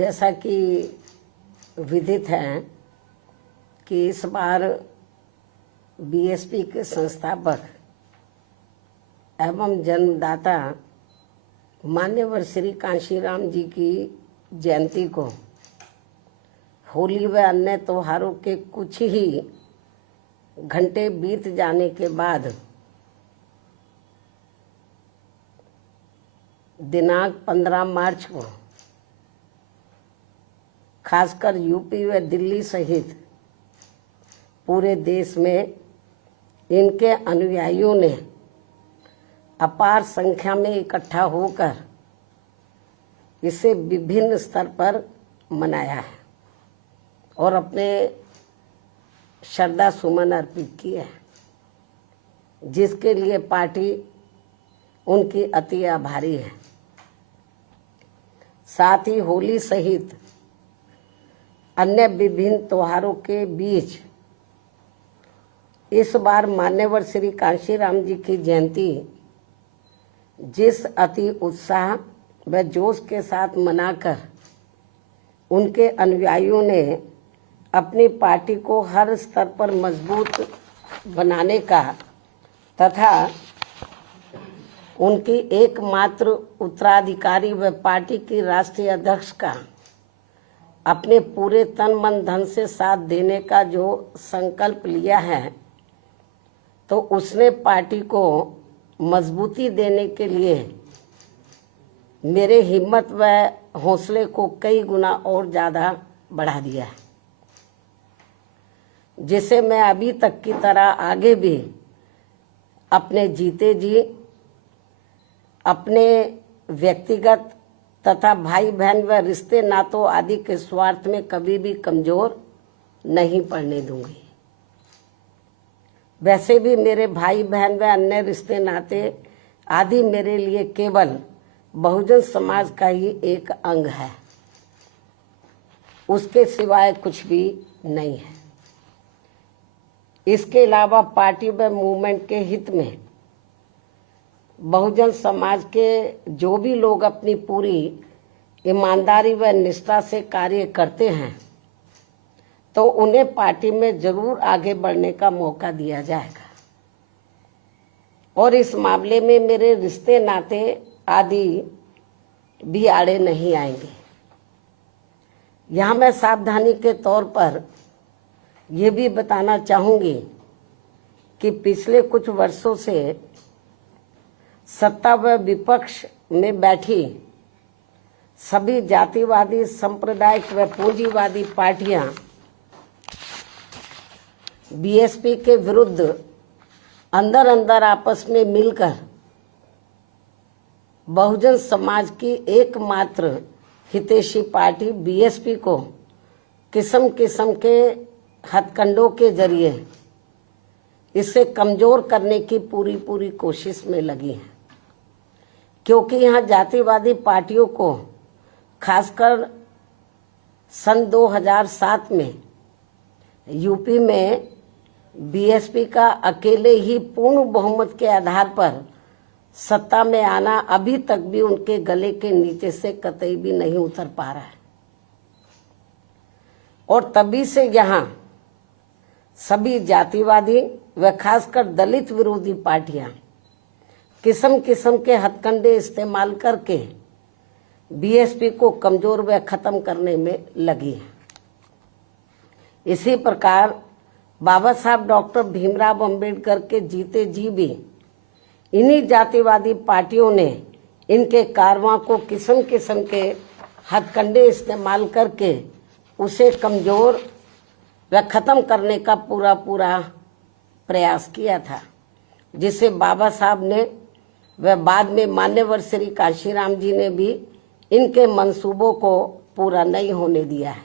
जैसा कि विदित है कि इस बार बीएसपी के संस्थापक एवं जन्मदाता मान्यवर श्री कांशीराम जी की जयंती को होली व अन्य त्योहारों के कुछ ही घंटे बीत जाने के बाद दिनांक 15 मार्च को खासकर यूपी व दिल्ली सहित पूरे देश में इनके अनुयायियों ने अपार संख्या में इकट्ठा होकर इसे विभिन्न स्तर पर मनाया है और अपने श्रद्धा सुमन अर्पित किए हैं, जिसके लिए पार्टी उनकी अति आभारी है। साथ ही होली सहित अन्य विभिन्न त्योहारों के बीच इस बार मान्यवर श्री कांशीराम जी की जयंती जिस अति उत्साह व जोश के साथ मनाकर उनके अनुयायियों ने अपनी पार्टी को हर स्तर पर मजबूत बनाने का तथा उनकी एकमात्र उत्तराधिकारी व पार्टी की राष्ट्रीय अध्यक्ष का अपने पूरे तन मन धन से साथ देने का जो संकल्प लिया है, तो उसने पार्टी को मजबूती देने के लिए मेरे हिम्मत व हौसले को कई गुना और ज़्यादा बढ़ा दिया है, जिसे मैं अभी तक की तरह आगे भी अपने जीते जी अपने व्यक्तिगत तथा भाई बहन व रिश्ते नातों आदि के स्वार्थ में कभी भी कमजोर नहीं पड़ने दूंगी। वैसे भी मेरे भाई बहन व अन्य रिश्ते नाते आदि मेरे लिए केवल बहुजन समाज का ही एक अंग है, उसके सिवाय कुछ भी नहीं है। इसके अलावा पार्टी व मूवमेंट के हित में बहुजन समाज के जो भी लोग अपनी पूरी ईमानदारी व निष्ठा से कार्य करते हैं, तो उन्हें पार्टी में जरूर आगे बढ़ने का मौका दिया जाएगा और इस मामले में मेरे रिश्ते नाते आदि भी आड़े नहीं आएंगे। यहाँ मैं सावधानी के तौर पर ये भी बताना चाहूँगी कि पिछले कुछ वर्षों से सत्ता व विपक्ष में बैठी सभी जातिवादी सांप्रदायिक व पूंजीवादी पार्टियां बीएसपी के विरुद्ध अंदर अंदर आपस में मिलकर बहुजन समाज की एकमात्र हितैषी पार्टी बीएसपी को किस्म किस्म के हथकंडों के जरिए इसे कमजोर करने की पूरी कोशिश में लगी है, क्योंकि यहाँ जातिवादी पार्टियों को खासकर सन 2007 में यूपी में बीएसपी का अकेले ही पूर्ण बहुमत के आधार पर सत्ता में आना अभी तक भी उनके गले के नीचे से कतई भी नहीं उतर पा रहा है और तभी से यहाँ सभी जातिवादी व खासकर दलित विरोधी पार्टियां किस्म किस्म के हथकंडे इस्तेमाल करके बीएसपी को कमजोर व खत्म करने में लगी है। इसी प्रकार बाबा साहब डॉक्टर भीमराव अंबेडकर के जीते जी भी इन्हीं जातिवादी पार्टियों ने इनके कारवां को किस्म किस्म के हथकंडे इस्तेमाल करके उसे कमजोर व खत्म करने का पूरा प्रयास किया था, जिसे बाबा साहब ने व बाद में मान्यवर श्री कांशीराम जी ने भी इनके मंसूबों को पूरा नहीं होने दिया है।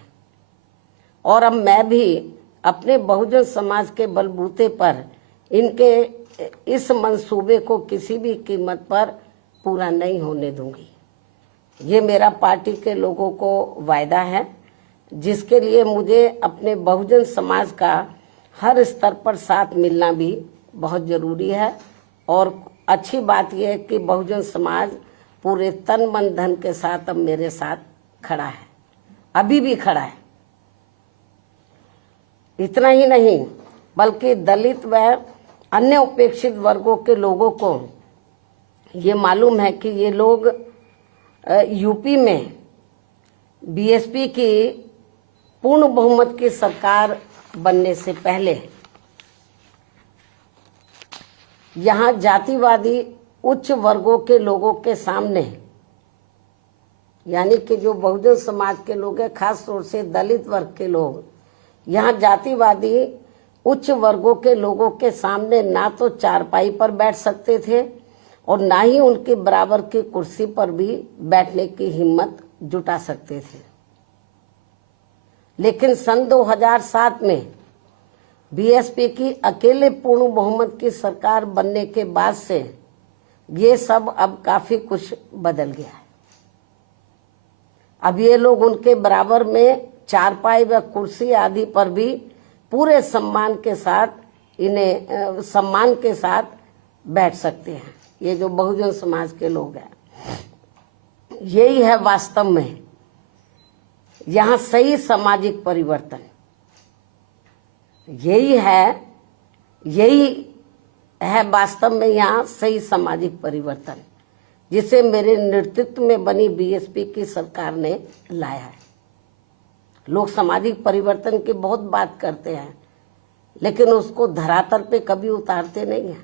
और अब मैं भी अपने बहुजन समाज के बलबूते पर इनके इस मंसूबे को किसी भी कीमत पर पूरा नहीं होने दूंगी। ये मेरा पार्टी के लोगों को वायदा है, जिसके लिए मुझे अपने बहुजन समाज का हर स्तर पर साथ मिलना भी बहुत जरूरी है। और अच्छी बात यह है कि बहुजन समाज पूरे तन मन धन के साथ अब मेरे साथ खड़ा है। अभी भी खड़ा है। इतना ही नहीं बल्कि दलित व अन्य उपेक्षित वर्गों के लोगों को ये मालूम है कि ये लोग यूपी में बीएसपी की पूर्ण बहुमत की सरकार बनने से पहले यहाँ जातिवादी उच्च वर्गों के लोगों के सामने, यानी कि जो बहुजन समाज के लोग हैं, खास तौर से दलित वर्ग के लोग, यहाँ जातिवादी उच्च वर्गों के लोगों के सामने ना तो चारपाई पर बैठ सकते थे और ना ही उनके बराबर की कुर्सी पर भी बैठने की हिम्मत जुटा सकते थे। लेकिन सन 2007 में बीएसपी की अकेले पूर्ण बहुमत की सरकार बनने के बाद से ये सब अब काफी कुछ बदल गया है। अब ये लोग उनके बराबर में चारपाई व कुर्सी आदि पर भी पूरे सम्मान के साथ बैठ सकते हैं। ये जो बहुजन समाज के लोग हैं, यही है वास्तव में यहाँ सही सामाजिक परिवर्तन। यही है वास्तव में यहाँ सही सामाजिक परिवर्तन, जिसे मेरे नेतृत्व में बनी बीएसपी की सरकार ने लाया है। लोग सामाजिक परिवर्तन की बहुत बात करते हैं, लेकिन उसको धरातल पे कभी उतारते नहीं हैं।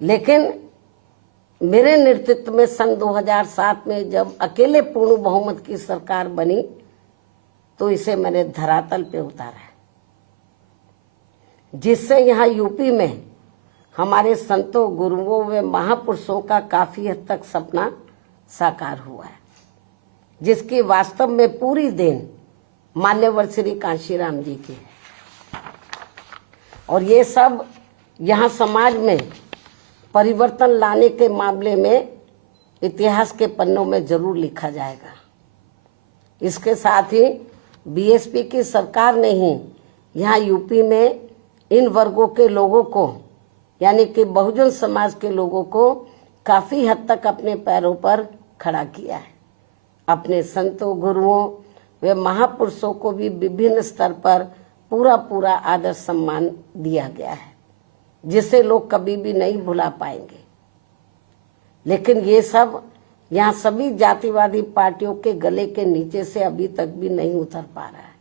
लेकिन मेरे नेतृत्व में सन 2007 में जब अकेले पूर्ण बहुमत की सरकार बनी, तो इसे मैंने धरातल पे उतारा है, जिससे यहाँ यूपी में हमारे संतों, गुरुओं व महापुरुषों का काफी हद तक सपना साकार हुआ है, जिसकी वास्तव में पूरी देन मान्यवर श्री कांशीराम जी की है। और ये सब यहाँ समाज में परिवर्तन लाने के मामले में इतिहास के पन्नों में जरूर लिखा जाएगा। इसके साथ ही बीएसपी की सरकार ने ही यहाँ यूपी में इन वर्गों के लोगों को, यानी कि बहुजन समाज के लोगों को काफी हद तक अपने पैरों पर खड़ा किया है। अपने संतों, गुरुओं व महापुरुषों को भी विभिन्न स्तर पर पूरा आदर सम्मान दिया गया है, जिसे लोग कभी भी नहीं भुला पाएंगे। लेकिन ये सब यहाँ सभी जातिवादी पार्टियों के गले के नीचे से अभी तक भी नहीं उतर पा रहा है।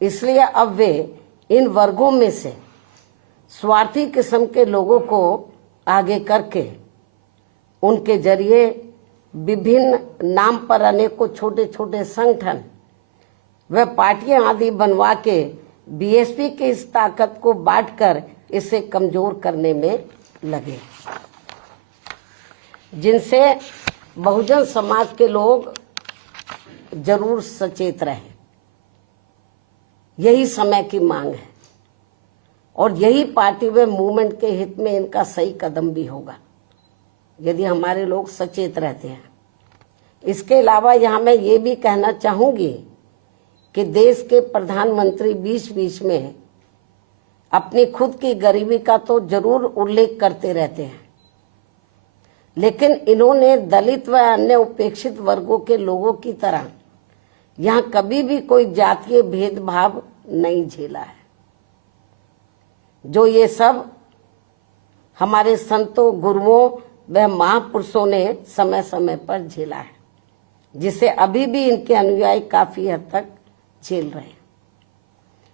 इसलिए अब वे इन वर्गों में से स्वार्थी किस्म के लोगों को आगे करके उनके जरिए विभिन्न नाम पर अनेकों छोटे छोटे संगठन व पार्टियां आदि बनवा के बीएसपी की इस ताकत को बांटकर इसे कमजोर करने में लगे, जिनसे बहुजन समाज के लोग जरूर सचेत रहे। यही समय की मांग है और यही पार्टी व मूवमेंट के हित में इनका सही कदम भी होगा, यदि हमारे लोग सचेत रहते हैं। इसके अलावा यहाँ मैं ये भी कहना चाहूंगी कि देश के प्रधानमंत्री बीच बीच में अपनी खुद की गरीबी का तो जरूर उल्लेख करते रहते हैं, लेकिन इन्होंने दलित व अन्य उपेक्षित वर्गों के लोगों की तरह यहाँ कभी भी कोई जातीय भेदभाव नहीं झेला है, जो ये सब हमारे संतों, गुरुओं व महापुरुषों ने समय समय पर झेला है, जिसे अभी भी इनके अनुयायी काफी हद तक झेल रहे हैं।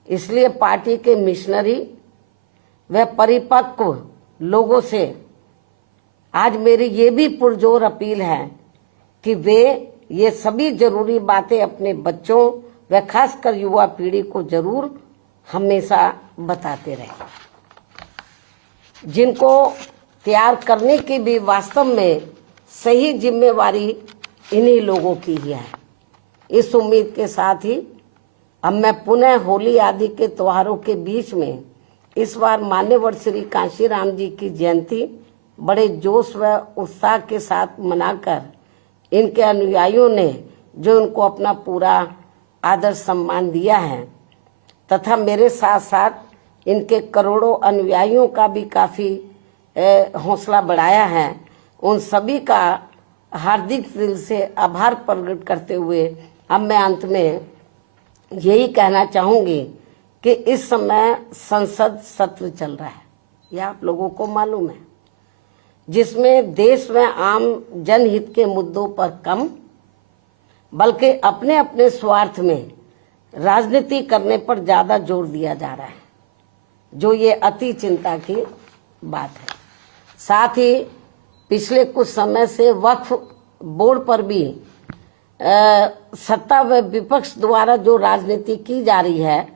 इसलिए पार्टी के मिशनरी व परिपक्व लोगों से आज मेरी ये भी पुरजोर अपील है कि वे ये सभी जरूरी बातें अपने बच्चों व खासकर युवा पीढ़ी को जरूर हमेशा बताते रहें, जिनको तैयार करने की भी वास्तव में सही जिम्मेवारी इन्हीं लोगों की ही है। इस उम्मीद के साथ ही अब मैं पुनः होली आदि के त्योहारों के बीच में इस बार मान्यवर श्री कांशीराम जी की जयंती बड़े जोश व उत्साह के साथ मनाकर इनके अनुयायियों ने जो उनको अपना पूरा आदर सम्मान दिया है तथा मेरे साथ साथ इनके करोड़ों अनुयायियों का भी काफी हौसला बढ़ाया है, उन सभी का हार्दिक दिल से आभार प्रकट करते हुए अब मैं अंत में यही कहना चाहूंगी कि इस समय संसद सत्र चल रहा है, यह आप लोगों को मालूम है, जिसमें देश में आम जनहित के मुद्दों पर कम बल्कि अपने अपने स्वार्थ में राजनीति करने पर ज्यादा जोर दिया जा रहा है, जो ये अति चिंता की बात है। साथ ही पिछले कुछ समय से वक्फ बोर्ड पर भी सत्ता व विपक्ष द्वारा जो राजनीति की जा रही है,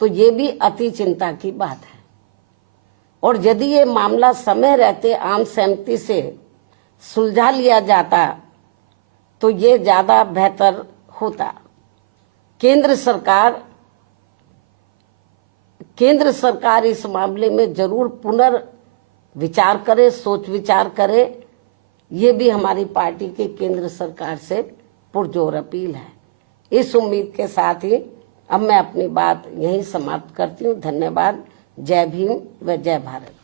तो ये भी अति चिंता की बात है। और यदि ये मामला समय रहते आम सहमति से सुलझा लिया जाता तो ये ज्यादा बेहतर होता। केंद्र सरकार इस मामले में जरूर पुनर्विचार करे, सोच विचार करे। ये भी हमारी पार्टी की केंद्र सरकार से पुरजोर अपील है। इस उम्मीद के साथ ही अब मैं अपनी बात यहीं समाप्त करती हूँ। धन्यवाद। जय भीम व जय भारत।